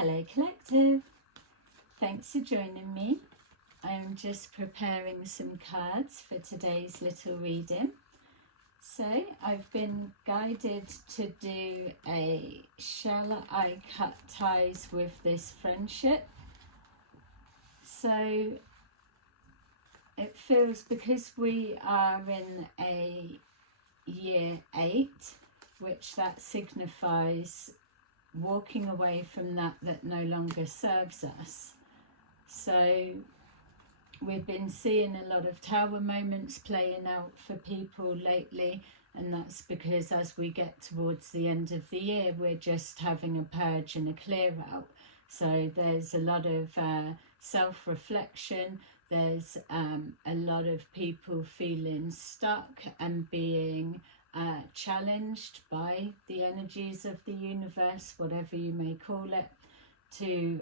Hello Collective, thanks for joining me. I'm just preparing some cards for today's little reading. So I've been guided to do a shall I cut ties with this friendship. So it feels, because we are in a year 8, which that signifies walking away from that no longer serves us. So we've been seeing a lot of tower moments playing out for people lately, and that's because as we get towards the end of the year, we're just having a purge and a clear out. So there's a lot of self-reflection, there's a lot of people feeling stuck and being challenged by the energies of the universe, whatever you may call it, to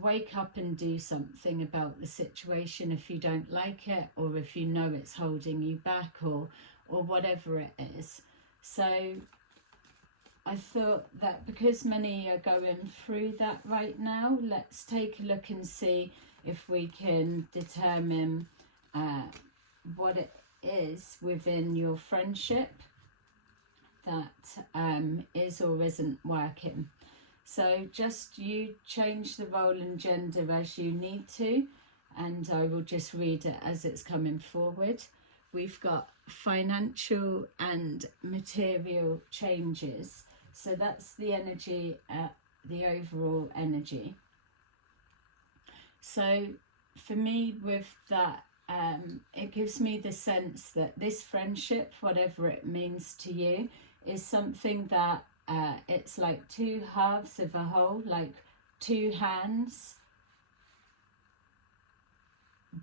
wake up and do something about the situation if you don't like it, or if you know it's holding you back, or whatever it is. So I thought that because many are going through that right now, let's take a look and see if we can determine what it is within your friendship that is or isn't working. So just you change the role and gender as you need to, and I will just read it as it's coming forward. We've got financial and material changes. So that's the energy, the overall energy. So for me with that, it gives me the sense that this friendship, whatever it means to you, is something that it's like two halves of a whole, like two hands.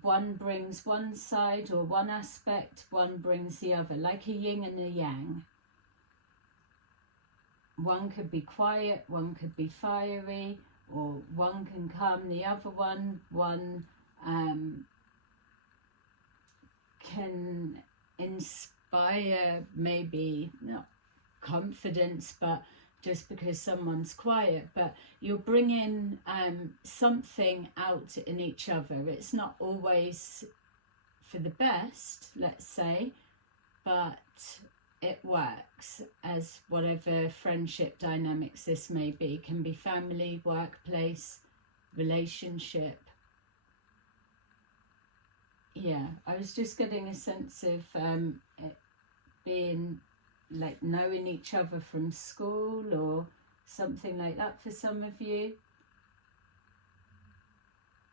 One brings one side or one aspect, one brings the other, like a yin and a yang. One could be quiet, one could be fiery, or one can calm the other one. One can inspire, maybe not confidence, but just because someone's quiet, but you're bringing something out in each other. It's not always for the best, let's say, but it works as whatever friendship dynamics this may be. Can be family, workplace, relationship. Yeah, I was just getting a sense of it being like knowing each other from school or something like that for some of you.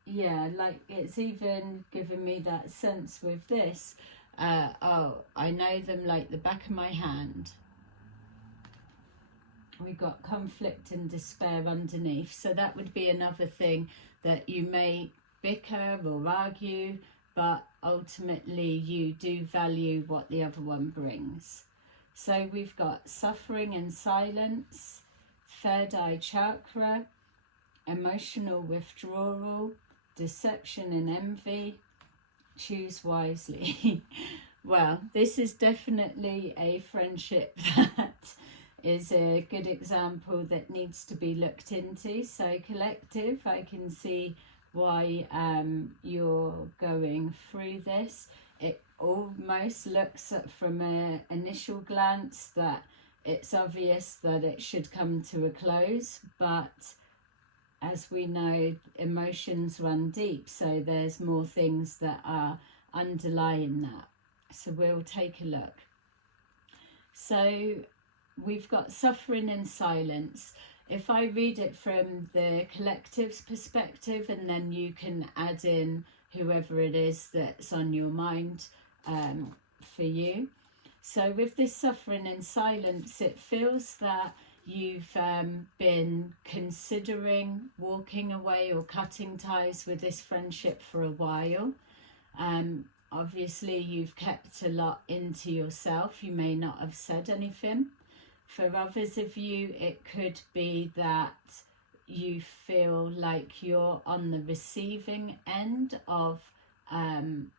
Yeah, like it's even given me that sense with this. Oh, I know them like the back of my hand. We've got conflict and despair underneath. So that would be another thing, that you may bicker or argue, but ultimately you do value what the other one brings. So we've got suffering and silence, third eye chakra, emotional withdrawal, deception and envy. Choose wisely. Well, this is definitely a friendship that is a good example that needs to be looked into. So collective, I can see why you're going through this. It almost looks at, from an initial glance, that it's obvious that it should come to a close, but as we know, emotions run deep, so there's more things that are underlying that. So we'll take a look. So we've got suffering and silence. If I read it from the collective's perspective, and then you can add in whoever it is that's on your mind for you. So with this suffering and silence, it feels that you've been considering walking away or cutting ties with this friendship for a while. Obviously you've kept a lot into yourself. You may not have said anything. For others of you, it could be that you feel like you're on the receiving end of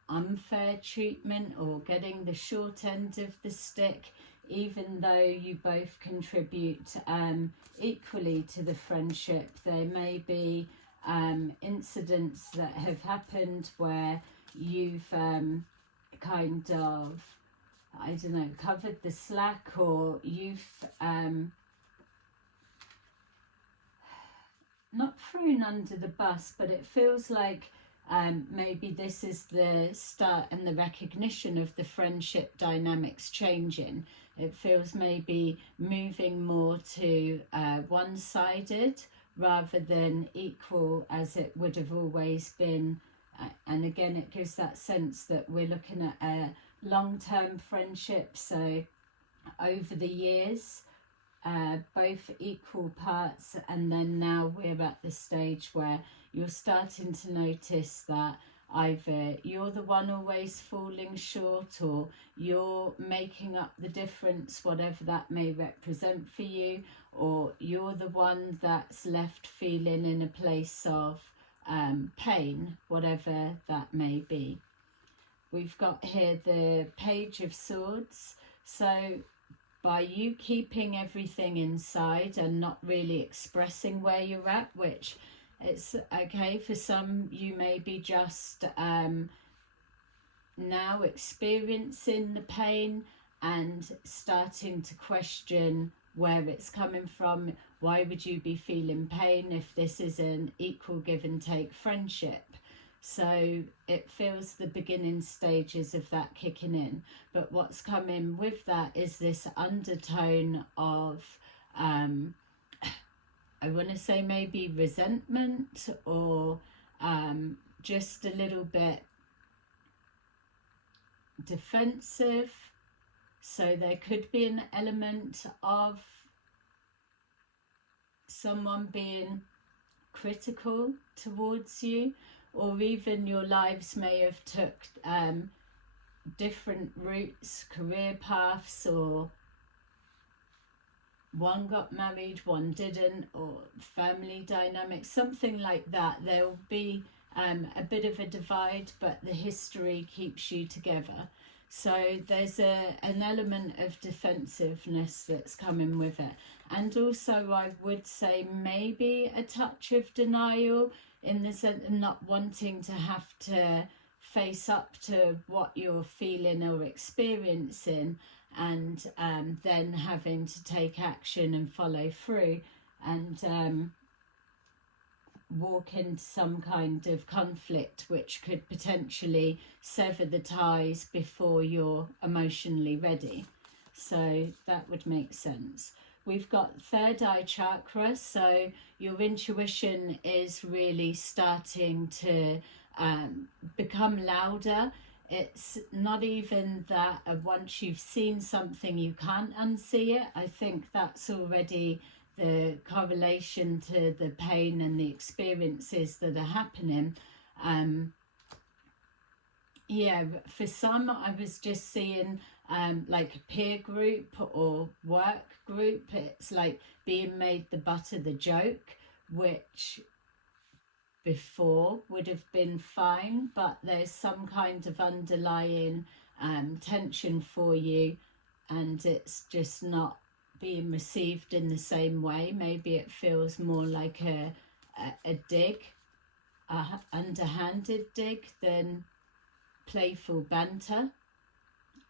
unfair treatment, or getting the short end of the stick even though you both contribute equally to the friendship, there may be incidents that have happened where you've kind of, I don't know, covered the slack, or you've not thrown under the bus, but it feels like maybe this is the start and the recognition of the friendship dynamics changing. It feels maybe moving more to one-sided rather than equal as it would have always been. And again, it gives that sense that we're looking at a long-term friendship, so over the years, both equal parts, and then now we're at the stage where you're starting to notice that either you're the one always falling short, or you're making up the difference, whatever that may represent for you, or you're the one that's left feeling in a place of pain, whatever that may be. We've got here the Page of Swords. So by you keeping everything inside and not really expressing where you're at, which it's okay for some, you may be just now experiencing the pain and starting to question where it's coming from. Why would you be feeling pain if this is an equal give and take friendship? So it feels the beginning stages of that kicking in. But what's coming with that is this undertone of, I want to say maybe resentment, or just a little bit defensive. So there could be an element of someone being critical towards you, or even your lives may have took different routes, career paths, or one got married, one didn't, or family dynamics, something like that. There'll be a bit of a divide, but the history keeps you together. So there's an element of defensiveness that's coming with it. And also I would say maybe a touch of denial, in the sense of not wanting to have to face up to what you're feeling or experiencing, and then having to take action and follow through, and walk into some kind of conflict which could potentially sever the ties before you're emotionally ready. So that would make sense. We've got third eye chakra, so your intuition is really starting to become louder. It's not even that once you've seen something you can't unsee it. I think that's already the correlation to the pain and the experiences that are happening. Yeah, for some I was just seeing like a peer group or work group. It's like being made the butt of the joke, which before would have been fine, but there's some kind of underlying tension for you, and it's just not being received in the same way. Maybe it feels more like a dig, a underhanded dig, than playful banter.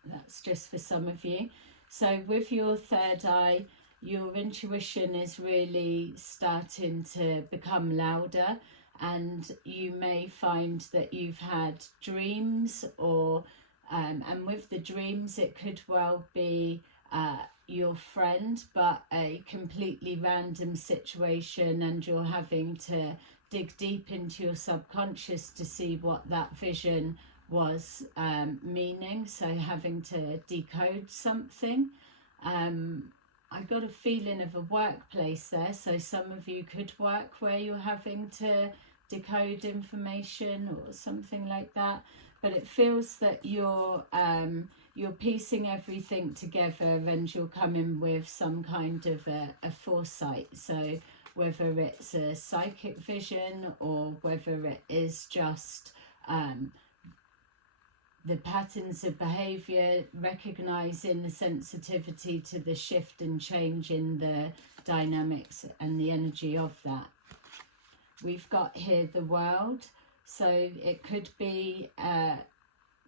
That's just for some of you. So with your third eye, your intuition is really starting to become louder, and you may find that you've had dreams, or and with the dreams it could well be your friend, but a completely random situation, and you're having to dig deep into your subconscious to see what that vision was meaning, so having to decode something. I got a feeling of a workplace there, so some of you could work where you're having to decode information or something like that, but it feels that you're piecing everything together, and you're coming with some kind of a foresight. So whether it's a psychic vision, or whether it is just the patterns of behavior, recognizing the sensitivity to the shift and change in the dynamics and the energy of that. We've got here the world, so it could be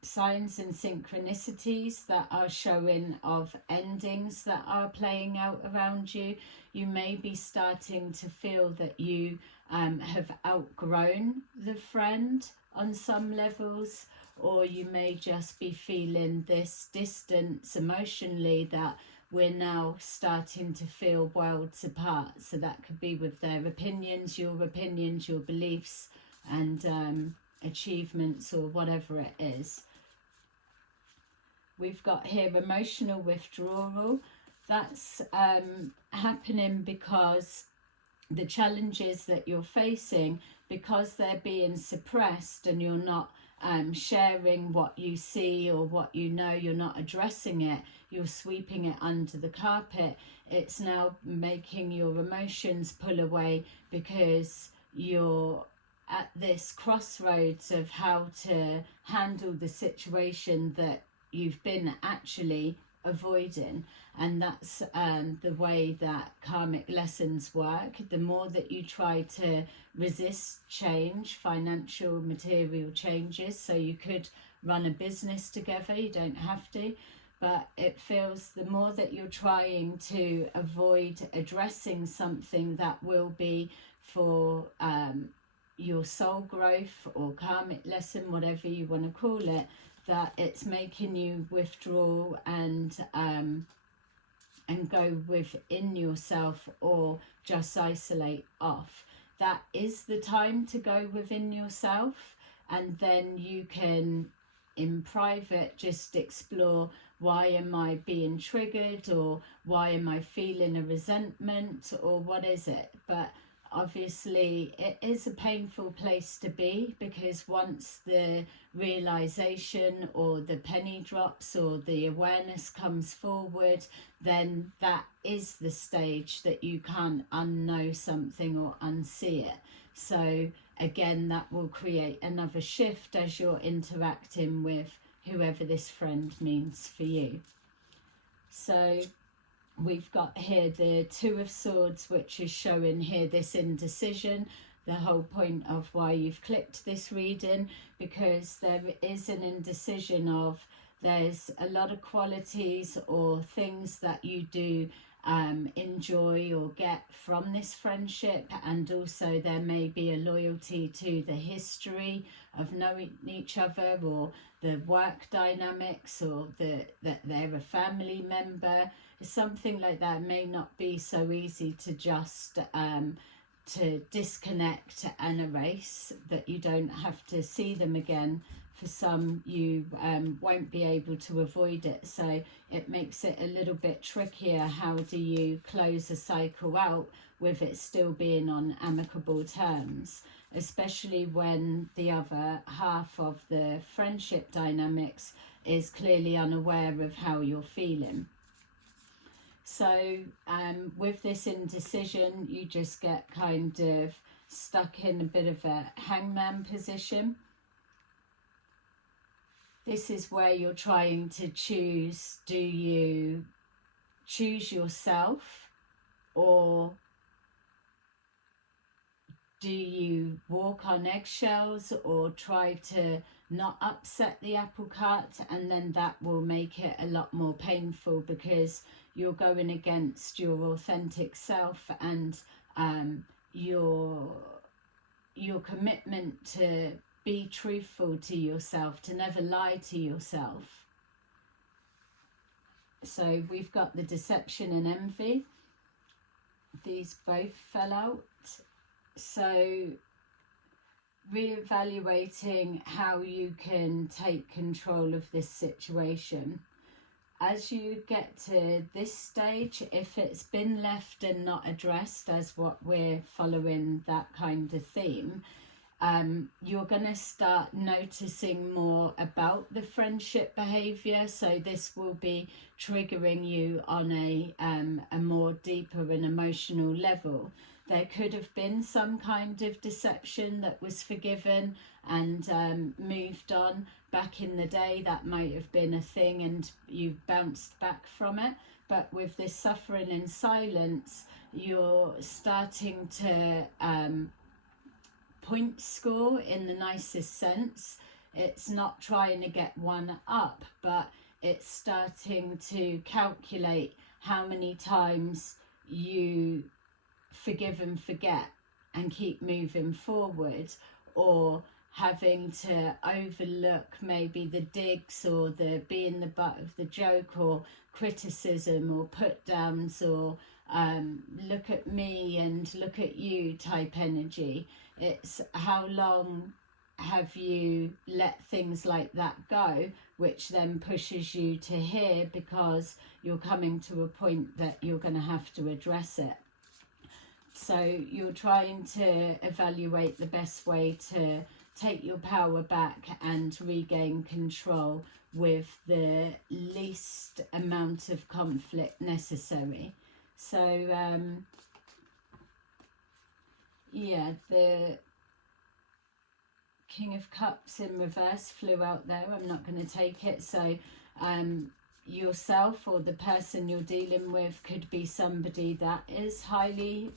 signs and synchronicities that are showing of endings that are playing out around you. You may be starting to feel that you have outgrown the friend on some levels, or you may just be feeling this distance emotionally that we're now starting to feel worlds apart. So that could be with their opinions, your beliefs and achievements, or whatever it is. We've got here emotional withdrawal. That's happening because the challenges that you're facing, because they're being suppressed and you're not sharing what you see or what you know, you're not addressing it, you're sweeping it under the carpet. It's now making your emotions pull away because you're at this crossroads of how to handle the situation that you've been actually avoiding. And that's the way that karmic lessons work. The more that you try to resist change, financial, material changes, so you could run a business together, you don't have to, but it feels the more that you're trying to avoid addressing something that will be for your soul growth or karmic lesson, whatever you want to call it, that it's making you withdraw and go within yourself or just isolate off. That is the time to go within yourself, and then you can in private just explore, why am I being triggered, or why am I feeling a resentment, or what is it? But obviously it is a painful place to be, because once the realization or the penny drops or the awareness comes forward, then that is the stage that you can't unknow something or unsee it. So again, that will create another shift as you're interacting with whoever this friend means for you. So we've got here the Two of Swords, which is showing here this indecision, the whole point of why you've clicked this reading, because there is an indecision of, there's a lot of qualities or things that you do enjoy or get from this friendship, and also there may be a loyalty to the history of knowing each other, or the work dynamics, or that they're a family member. Something like that may not be so easy to just to disconnect and erase, that you don't have to see them again. For some, you won't be able to avoid it, so it makes it a little bit trickier. How do you close a cycle out with it still being on amicable terms, especially when the other half of the friendship dynamics is clearly unaware of how you're feeling? So with this indecision, you just get kind of stuck in a bit of a hangman position. This is where you're trying to choose, do you choose yourself, or do you walk on eggshells, or try to not upset the apple cart, and then that will make it a lot more painful, because you're going against your authentic self and your commitment to be truthful to yourself, to never lie to yourself. So we've got the deception and envy. These both fell out. So reevaluating how you can take control of this situation. As you get to this stage, if it's been left and not addressed, as what we're following, that kind of theme, you're going to start noticing more about the friendship behavior. So this will be triggering you on a more deeper and emotional level. There could have been some kind of deception that was forgiven and moved on. Back in the day, that might have been a thing and you bounced back from it. But with this suffering in silence, you're starting to point score in the nicest sense. It's not trying to get one up, but it's starting to calculate how many times you forgive and forget and keep moving forward, or having to overlook maybe the digs or the being the butt of the joke or criticism or put downs or look at me and look at you type energy. It's how long have you let things like that go, which then pushes you to here, because you're coming to a point that you're going to have to address it. So you're trying to evaluate the best way to take your power back and regain control with the least amount of conflict necessary. So yeah, the King of Cups in reverse flew out there. I'm not going to take it. So yourself or the person you're dealing with could be somebody that is highly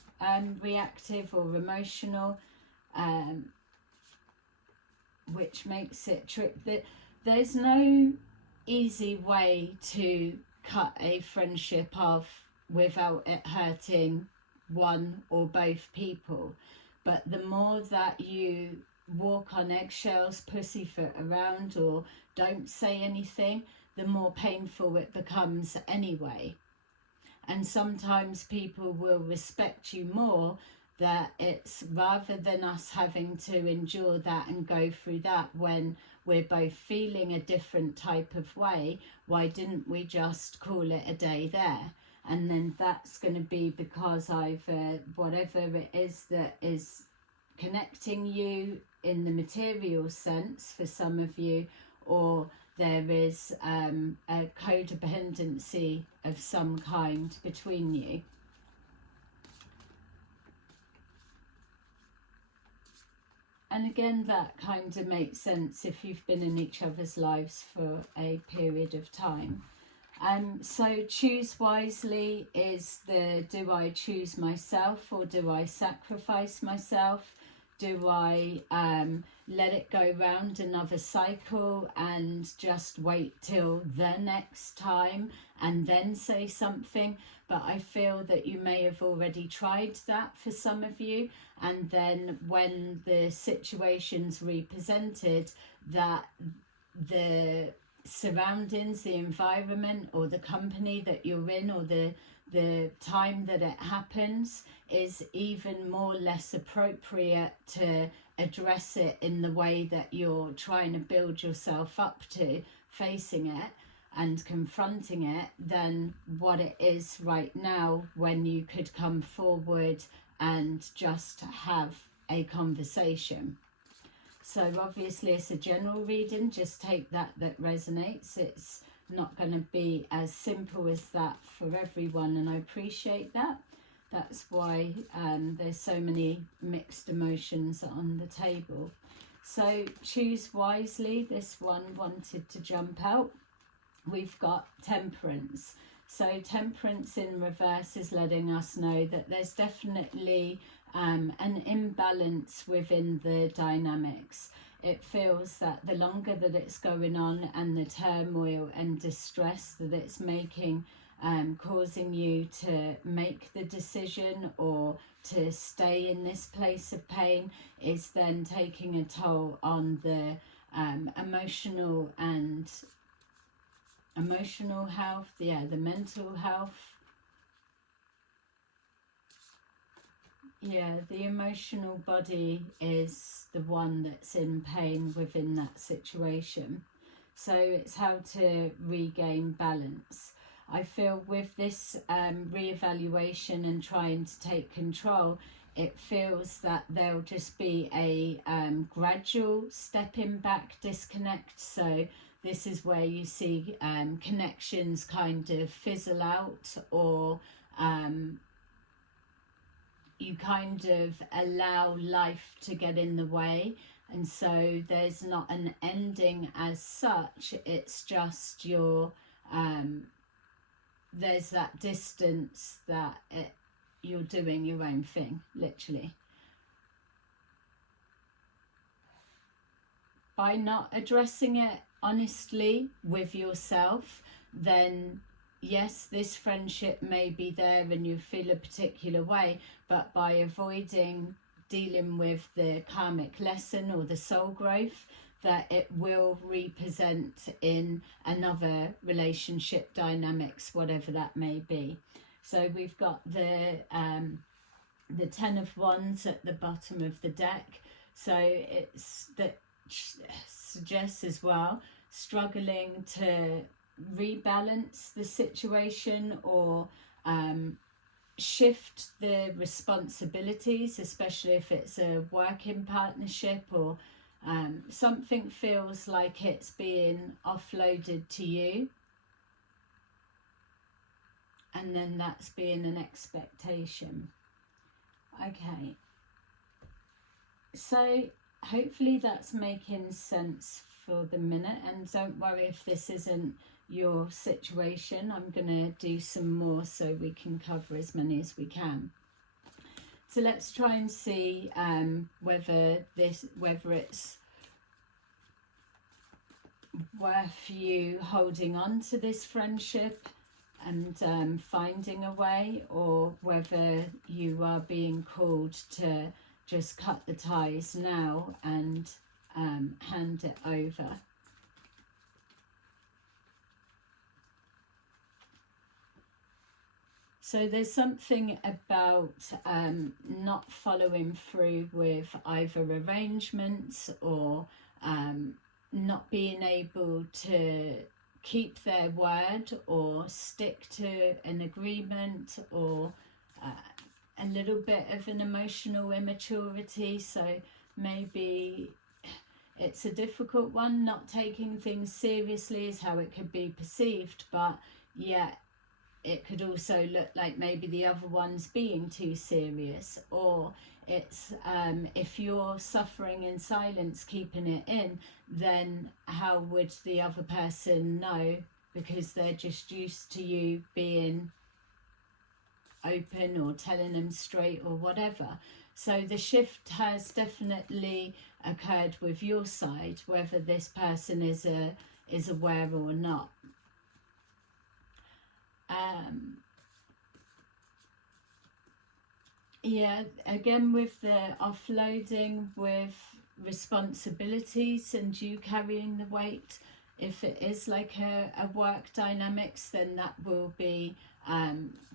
reactive or emotional, which makes it tricky. There's no easy way to cut a friendship off without it hurting one or both people. But the more that you walk on eggshells, pussyfoot around, or don't say anything, the more painful it becomes anyway. And sometimes people will respect you more, that it's rather than us having to endure that and go through that when we're both feeling a different type of way, why didn't we just call it a day there? And then that's going to be because either whatever it is that is connecting you in the material sense for some of you, or there is a codependency of some kind between you. And again, that kind of makes sense if you've been in each other's lives for a period of time. So choose wisely is the, do I choose myself or do I sacrifice myself? Do I let it go round another cycle and just wait till the next time and then say something? But I feel that you may have already tried that for some of you, and then when the situation's represented, that the surroundings, the environment or the company that you're in, or the time that it happens, is even more less appropriate to address it in the way that you're trying to build yourself up to facing it and confronting it, than what it is right now, when you could come forward and just have a conversation. So obviously it's a general reading, just take that resonates. It's not going to be as simple as that for everyone, and I appreciate that. That's why there's so many mixed emotions on the table. So choose wisely, this one wanted to jump out. We've got Temperance. So Temperance in reverse is letting us know that there's definitely an imbalance within the dynamics. It feels that the longer that it's going on, and the turmoil and distress that it's making, causing you to make the decision or to stay in this place of pain, is then taking a toll on the emotional health, the mental health. Yeah, the emotional body is the one that's in pain within that situation. So it's how to regain balance. I feel with this reevaluation and trying to take control, it feels that there'll just be a gradual stepping back disconnect. So this is where you see connections kind of fizzle out, or you kind of allow life to get in the way. And so there's not an ending as such, it's just your, there's that distance that you're doing your own thing, literally. By not addressing it honestly with yourself, then yes, this friendship may be there and you feel a particular way, but by avoiding dealing with the karmic lesson or the soul growth, that it will represent in another relationship dynamics, whatever that may be. So we've got the 10 of Wands at the bottom of the deck. So it's that suggests as well struggling to rebalance the situation, or shift the responsibilities, especially if it's a working partnership, or something feels like it's being offloaded to you, and then that's being an expectation. Okay, so hopefully that's making sense for the minute, and don't worry if this isn't your situation. I'm going to do some more so we can cover as many as we can. So let's try and see whether it's worth you holding on to this friendship and finding a way, or whether you are being called to just cut the ties now and hand it over. So there's something about not following through with either arrangements, or not being able to keep their word or stick to an agreement, or a little bit of an emotional immaturity. So maybe it's a difficult one. Not taking things seriously is how it could be perceived, but yet it could also look like maybe the other one's being too serious, or it's if you're suffering in silence, keeping it in, then how would the other person know, because they're just used to you being open or telling them straight or whatever. So the shift has definitely occurred with your side, whether this person is aware or not. Yeah, again with the offloading with responsibilities and you carrying the weight, if it is like a work dynamics, then that will be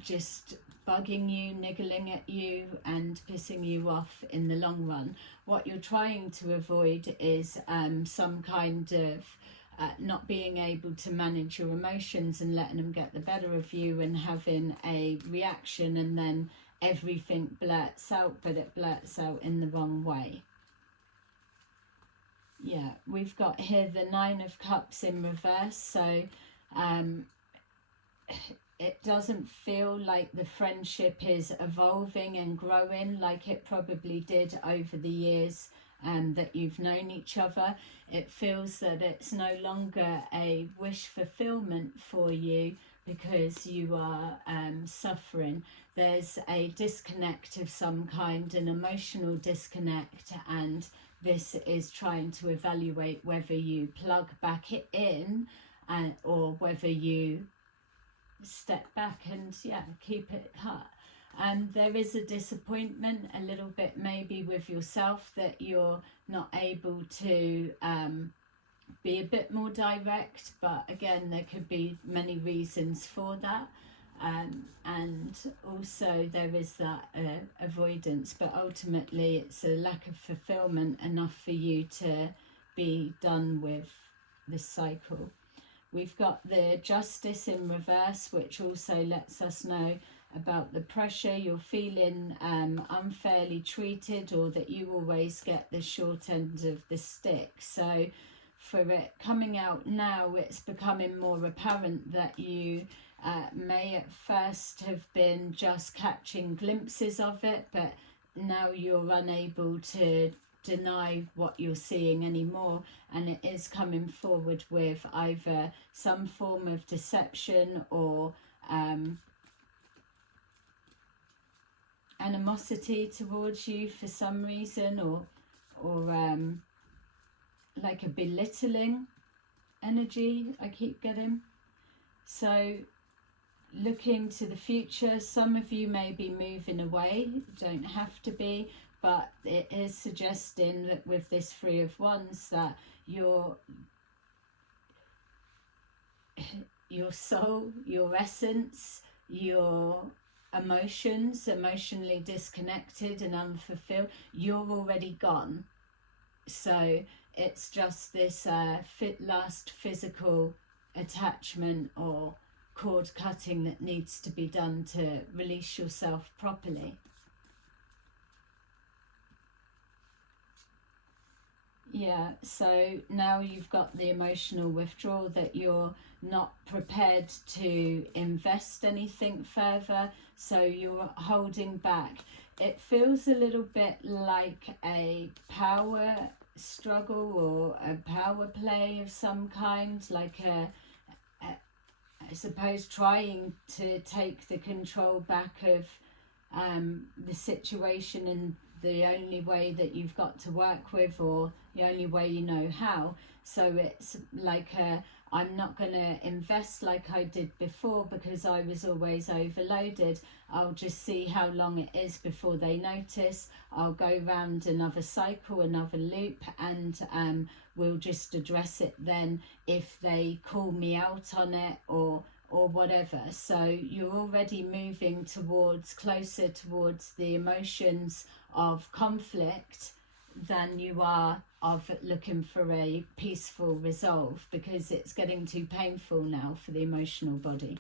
just bugging you, niggling at you and pissing you off in the long run. What you're trying to avoid is some kind of not being able to manage your emotions and letting them get the better of you and having a reaction, and then everything blurts out, but it blurts out in the wrong way. Yeah, we've got here the 9 of Cups in reverse, so it doesn't feel like the friendship is evolving and growing like it probably did over the years that you've known each other. It feels that it's no longer a wish fulfillment for you because you are suffering. There's a disconnect of some kind, an emotional disconnect, and this is trying to evaluate whether you plug back it in or whether you step back and keep it cut. And there is a disappointment a little bit maybe with yourself that you're not able to be a bit more direct, but again there could be many reasons for that, and also there is that avoidance, but ultimately it's a lack of fulfillment enough for you to be done with this cycle. We've got the Justice in reverse, which also lets us know about the pressure, you're feeling unfairly treated, or that you always get the short end of the stick. So for it coming out now, it's becoming more apparent that you may at first have been just catching glimpses of it, but now you're unable to deny what you're seeing anymore, and it is coming forward with either some form of deception or animosity towards you for some reason, or like a belittling energy I keep getting. So looking to the future, some of you may be moving away, don't have to be, but it is suggesting that with this Three of Wands that your soul, your essence, your emotions, emotionally disconnected and unfulfilled, you're already gone. So it's just this last physical attachment or cord cutting that needs to be done to release yourself properly. Yeah, so now you've got the emotional withdrawal, that you're not prepared to invest anything further, so you're holding back. It feels a little bit like a power struggle or a power play of some kind, like I suppose trying to take the control back of the situation in the only way that you've got to work with, or the only way you know how. So it's like I'm not going to invest like I did before because I was always overloaded. I'll just see how long it is before they notice. I'll go round another cycle, another loop, and we'll just address it then if they call me out on it or whatever. So you're already moving closer towards the emotions of conflict than you are of looking for a peaceful resolve, because it's getting too painful now for the emotional body.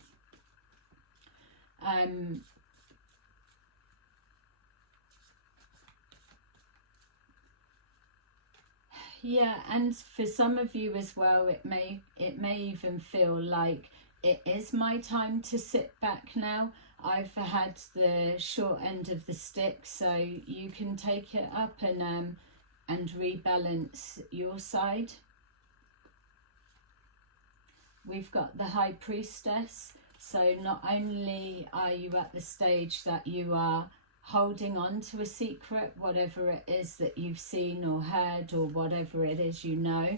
Yeah, and for some of you as well, it may even feel like it is my time to sit back now. I've had the short end of the stick, so you can take it up and rebalance your side. We've got the High Priestess, so not only are you at the stage that you are holding on to a secret, whatever it is that you've seen or heard or whatever it is you know,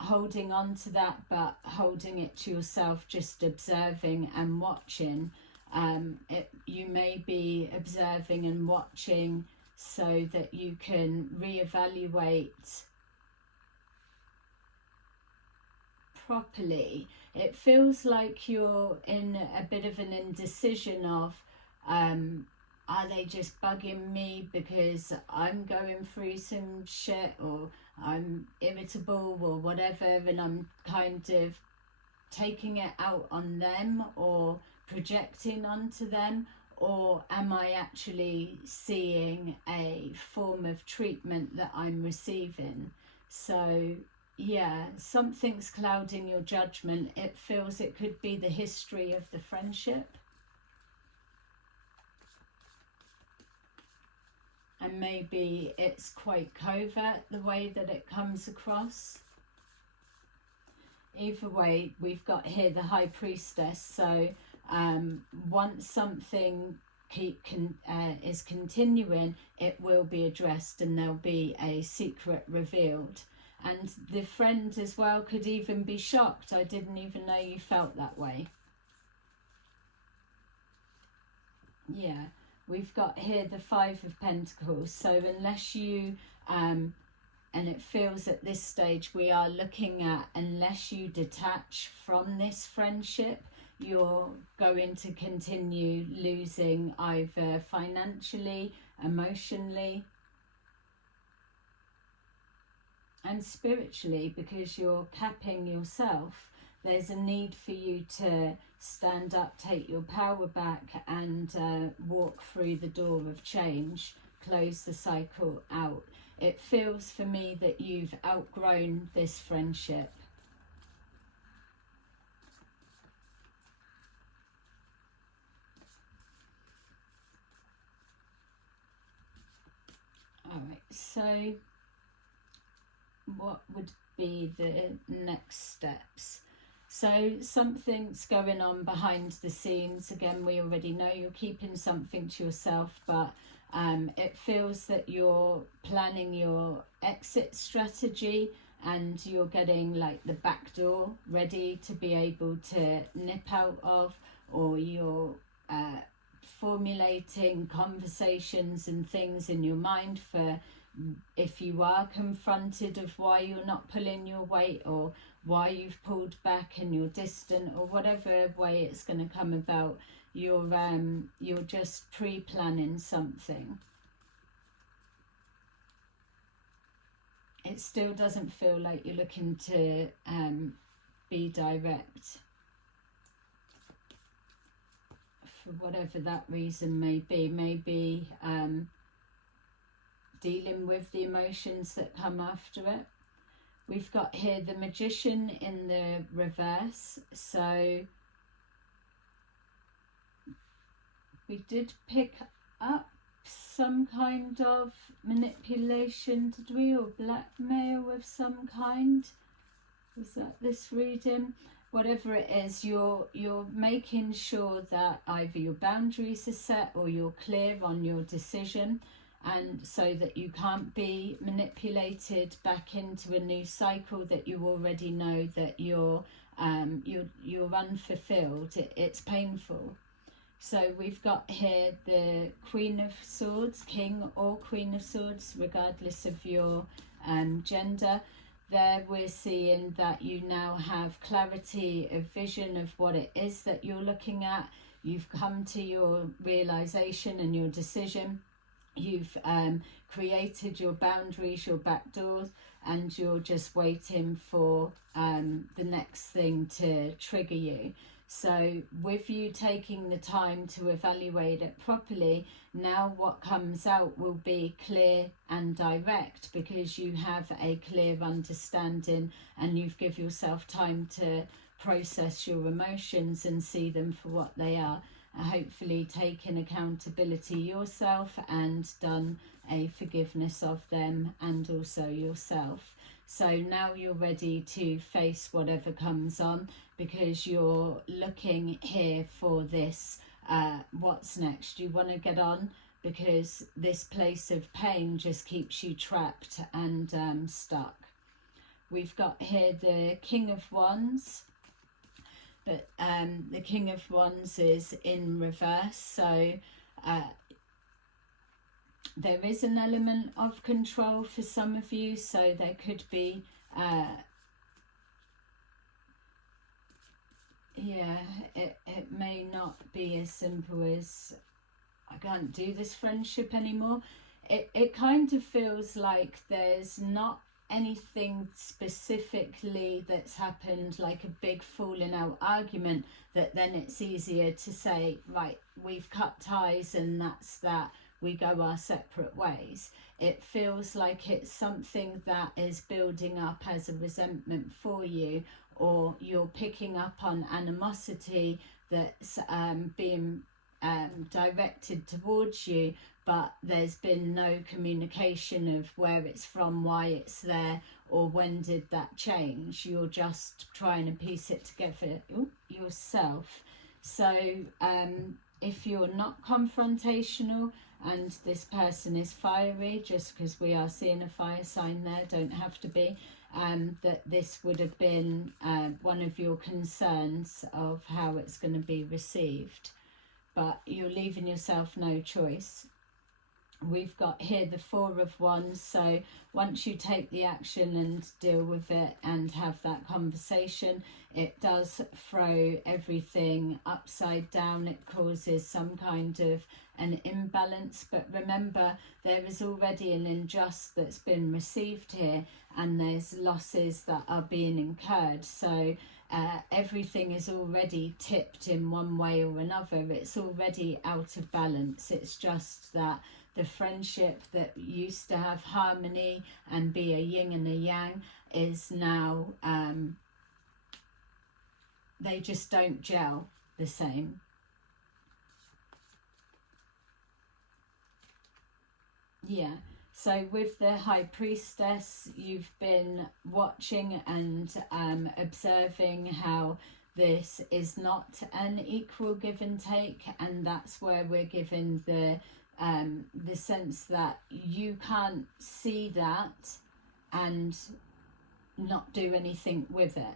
holding on to that, but holding it to yourself, just observing and watching. You may be observing and watching so that you can reevaluate properly. It feels like you're in a bit of an indecision of are they just bugging me because I'm going through some shit, or I'm irritable or whatever, and I'm kind of taking it out on them or projecting onto them, or am I actually seeing a form of treatment that I'm receiving? So yeah, something's clouding your judgment. It feels it could be the history of the friendship, and maybe it's quite covert the way that it comes across. Either way, we've got here the High Priestess, so once something is continuing, it will be addressed and there'll be a secret revealed. And the friend as well could even be shocked. I didn't even know you felt that way. Yeah, we've got here the Five of Pentacles, so unless you and it feels at this stage we are looking at, unless you detach from this friendship, you're going to continue losing either financially, emotionally, and spiritually, because you're capping yourself. There's a need for you to stand up, take your power back, and walk through the door of change, close the cycle out. It feels for me that you've outgrown this friendship. All right, so what would be the next steps? So something's going on behind the scenes. Again, we already know you're keeping something to yourself, but it feels that you're planning your exit strategy and you're getting like the back door ready to be able to nip out of, or you're formulating conversations and things in your mind for if you are confronted of why you're not pulling your weight, or why you've pulled back and you're distant, or whatever way it's going to come about. You're just pre-planning something. It still doesn't feel like you're looking to be direct, for whatever that reason may be. Maybe dealing with the emotions that come after it. We've got here the Magician in the reverse. So we did pick up some kind of manipulation, did we, or blackmail of some kind? Was that this reading? Whatever it is, you're making sure that either your boundaries are set or you're clear on your decision, and so that you can't be manipulated back into a new cycle that you already know that you're unfulfilled. It's painful. So we've got here the Queen of Swords, King or Queen of Swords, regardless of your gender. There we're seeing that you now have clarity of vision of what it is that you're looking at. You've come to your realization and your decision. You've created your boundaries, your back doors, and you're just waiting for the next thing to trigger you. So with you taking the time to evaluate it properly, now what comes out will be clear and direct, because you have a clear understanding and you've given yourself time to process your emotions and see them for what they are. Hopefully taken accountability yourself and done a forgiveness of them and also yourself. So now you're ready to face whatever comes on, because you're looking here for this what's next. You want to get on, because this place of pain just keeps you trapped and stuck. We've got here the King of Wands, but the King of Wands is in reverse. So there is an element of control for some of you. So there could be it may not be as simple as, I can't do this friendship anymore. It kind of feels like there's not anything specifically that's happened, like a big falling out argument, that then it's easier to say, right, we've cut ties and that's that, we go our separate ways. It feels like it's something that is building up as a resentment for you, or you're picking up on animosity that's being directed towards you, but there's been no communication of where it's from, why it's there, or when did that change. You're just trying to piece it together yourself. So if you're not confrontational and this person is fiery, just because we are seeing a fire sign there, don't have to be, that this would have been one of your concerns of how it's going to be received. But you're leaving yourself no choice. We've got here the Four of Wands. So once you take the action and deal with it and have that conversation, it does throw everything upside down. It causes some kind of an imbalance. But remember, there is already an injustice that's been received here, and there's losses that are being incurred. So everything is already tipped in one way or another. It's already out of balance. It's just that the friendship that used to have harmony and be a yin and a yang is now, they just don't gel the same. Yeah. So with the High Priestess, you've been watching and observing how this is not an equal give and take, and that's where we're given the sense that you can't see that and not do anything with it.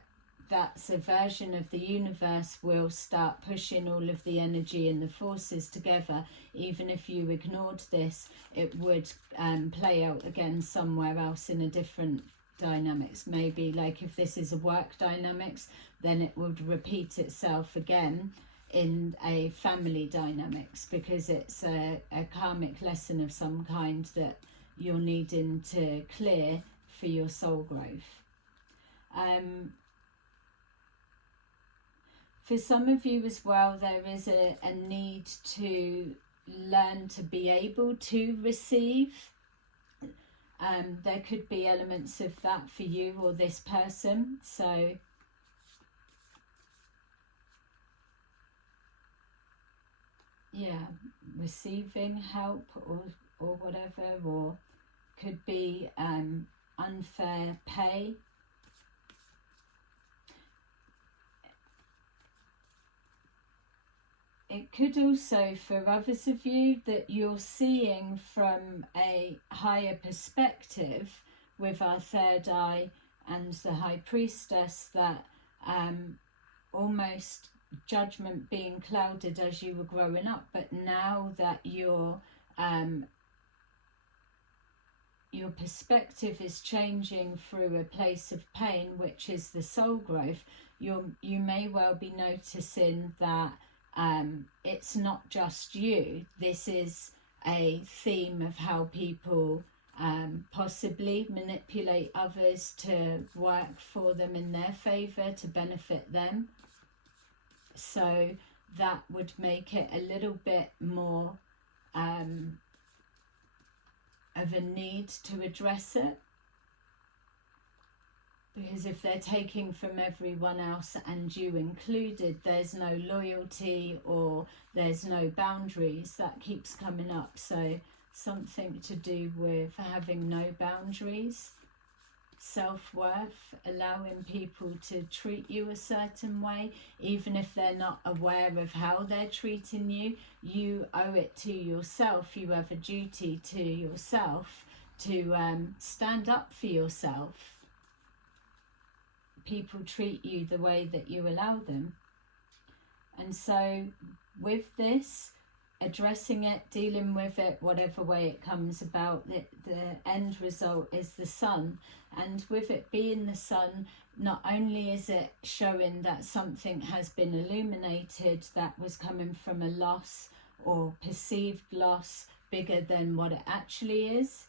That's a version of the universe will start pushing all of the energy and the forces together. Even if you ignored this, it would play out again somewhere else in a different dynamics. Maybe like if this is a work dynamics, then it would repeat itself again in a family dynamics, because it's a karmic lesson of some kind that you're needing to clear for your soul growth. For some of you as well, there is a need to learn to be able to receive. There could be elements of that for you or this person. So yeah, receiving help or whatever, or could be unfair pay. It could also, for others of you, that you're seeing from a higher perspective with our third eye and the High Priestess, that almost judgment being clouded as you were growing up, but now that your perspective is changing through a place of pain, which is the soul growth, you may well be noticing that it's not just you. This is a theme of how people possibly manipulate others to work for them in their favour, to benefit them. So that would make it a little bit more of a need to address it. Because if they're taking from everyone else and you included, there's no loyalty or there's no boundaries. That keeps coming up. So something to do with having no boundaries, self-worth, allowing people to treat you a certain way, even if they're not aware of how they're treating you. You owe it to yourself. You have a duty to yourself to stand up for yourself. People treat you the way that you allow them. And so with this, addressing it, dealing with it, whatever way it comes about, the end result is the sun. And with it being the sun, not only is it showing that something has been illuminated that was coming from a loss or perceived loss bigger than what it actually is,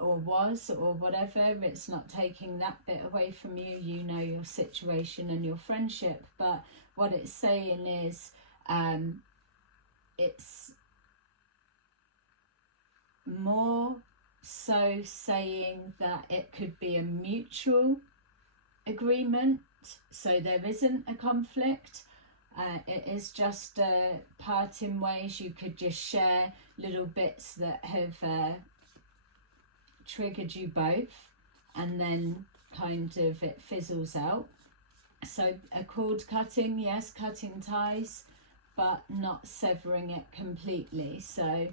or was, or whatever. It's not taking that bit away from you. You know your situation and your friendship, but what it's saying is it's more so saying that it could be a mutual agreement, so there isn't a conflict. It is just parting ways. You could just share little bits that have triggered you both, and then kind of it fizzles out. So a cord cutting, yes, cutting ties, but not severing it completely. So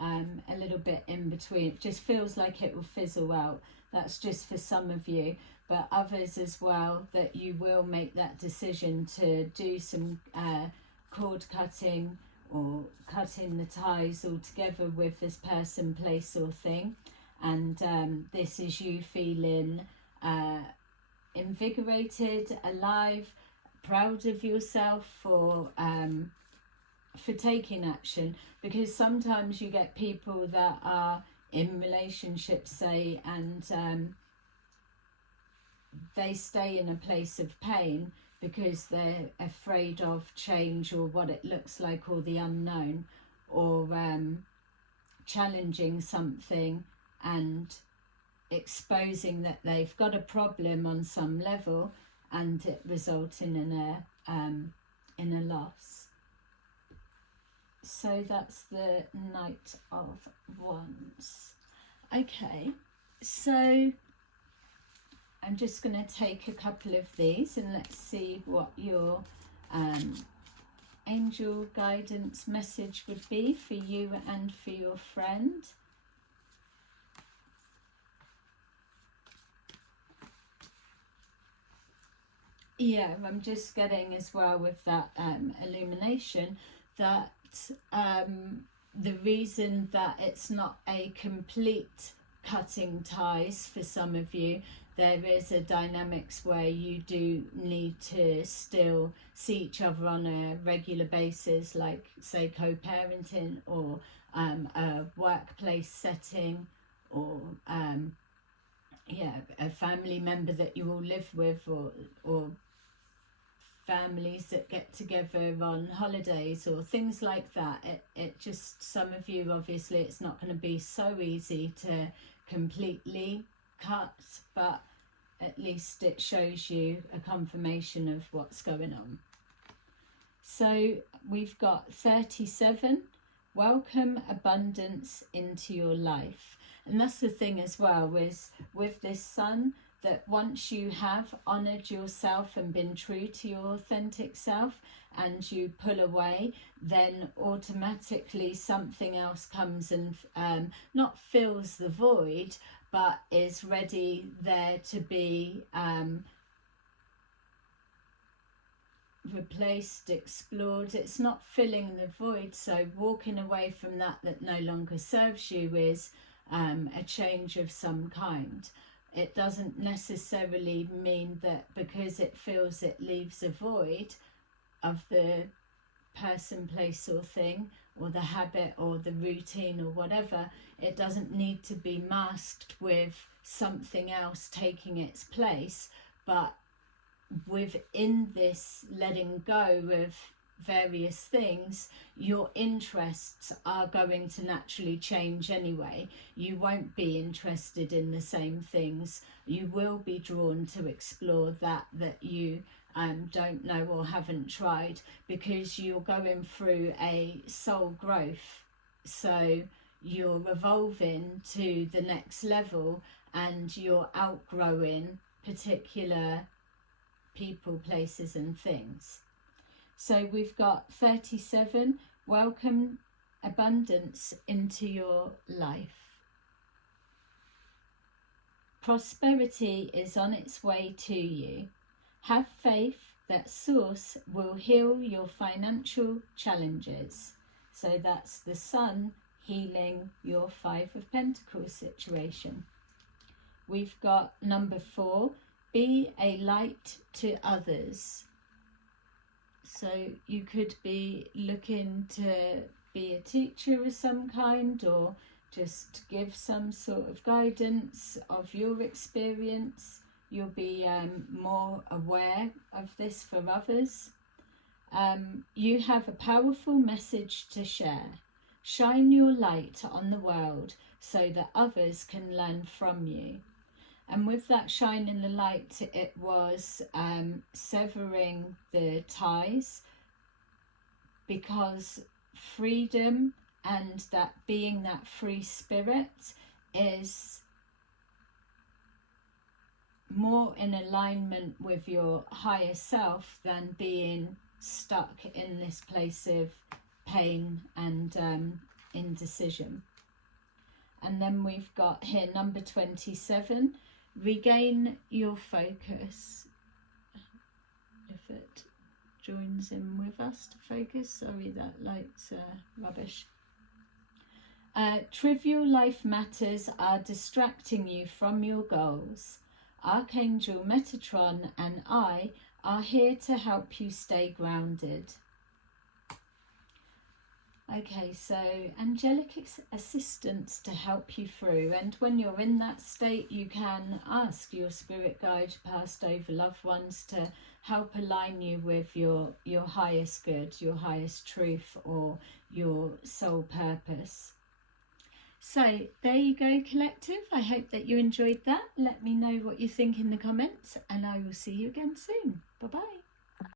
a little bit in between. It just feels like it will fizzle out. That's just for some of you, but others as well, that you will make that decision to do some cord cutting or cutting the ties altogether with this person, place or thing. And this is you feeling invigorated, alive, proud of yourself for taking action. Because sometimes you get people that are in relationships, say, and they stay in a place of pain because they're afraid of change or what it looks like or the unknown, or challenging something and exposing that they've got a problem on some level, and it resulting in a loss. So that's the Knight of Wands. Okay, so I'm just going to take a couple of these and let's see what your angel guidance message would be for you and for your friend. Yeah, I'm just getting as well with that illumination that the reason that it's not a complete cutting ties for some of you, there is a dynamics where you do need to still see each other on a regular basis, like say co-parenting, or a workplace setting, or yeah, a family member that you all live with, or families that get together on holidays or things like that. It just, some of you, obviously it's not going to be so easy to completely cut, but at least it shows you a confirmation of what's going on. So we've got 37, welcome abundance into your life. And that's the thing as well, is with this sun, that once you have honoured yourself and been true to your authentic self and you pull away, then automatically something else comes and not fills the void, but is ready there to be replaced, explored. It's not filling the void, so walking away from that no longer serves you is a change of some kind. It doesn't necessarily mean that because it feels it leaves a void of the person, place or thing, or the habit or the routine or whatever, it doesn't need to be masked with something else taking its place. But within this letting go of various things, your interests are going to naturally change anyway. You won't be interested in the same things. You will be drawn to explore that you don't know or haven't tried, because you're going through a soul growth. So you're evolving to the next level and you're outgrowing particular people, places and things. So we've got 37, welcome abundance into your life. Prosperity is on its way to you. Have faith that Source will heal your financial challenges. So that's the Sun healing your Five of Pentacles situation. We've got number 4, be a light to others. So you could be looking to be a teacher of some kind, or just give some sort of guidance of your experience. You'll be more aware of this for others. You have a powerful message to share. Shine your light on the world so that others can learn from you. And with that shining the light, it was severing the ties, because freedom and that being that free spirit is more in alignment with your higher self than being stuck in this place of pain and indecision. And then we've got here number 27, regain your focus. If it joins in with us to focus, sorry, that light's rubbish. Trivial life matters are distracting you from your goals. Archangel Metatron and I are here to help you stay grounded. Okay, so angelic assistance to help you through, and when you're in that state you can ask your spirit guide, past over loved ones to help align you with your highest good, your highest truth, or your soul purpose. So there you go, collective. I hope that you enjoyed that. Let me know what you think in the comments, and I will see you again soon. Bye bye.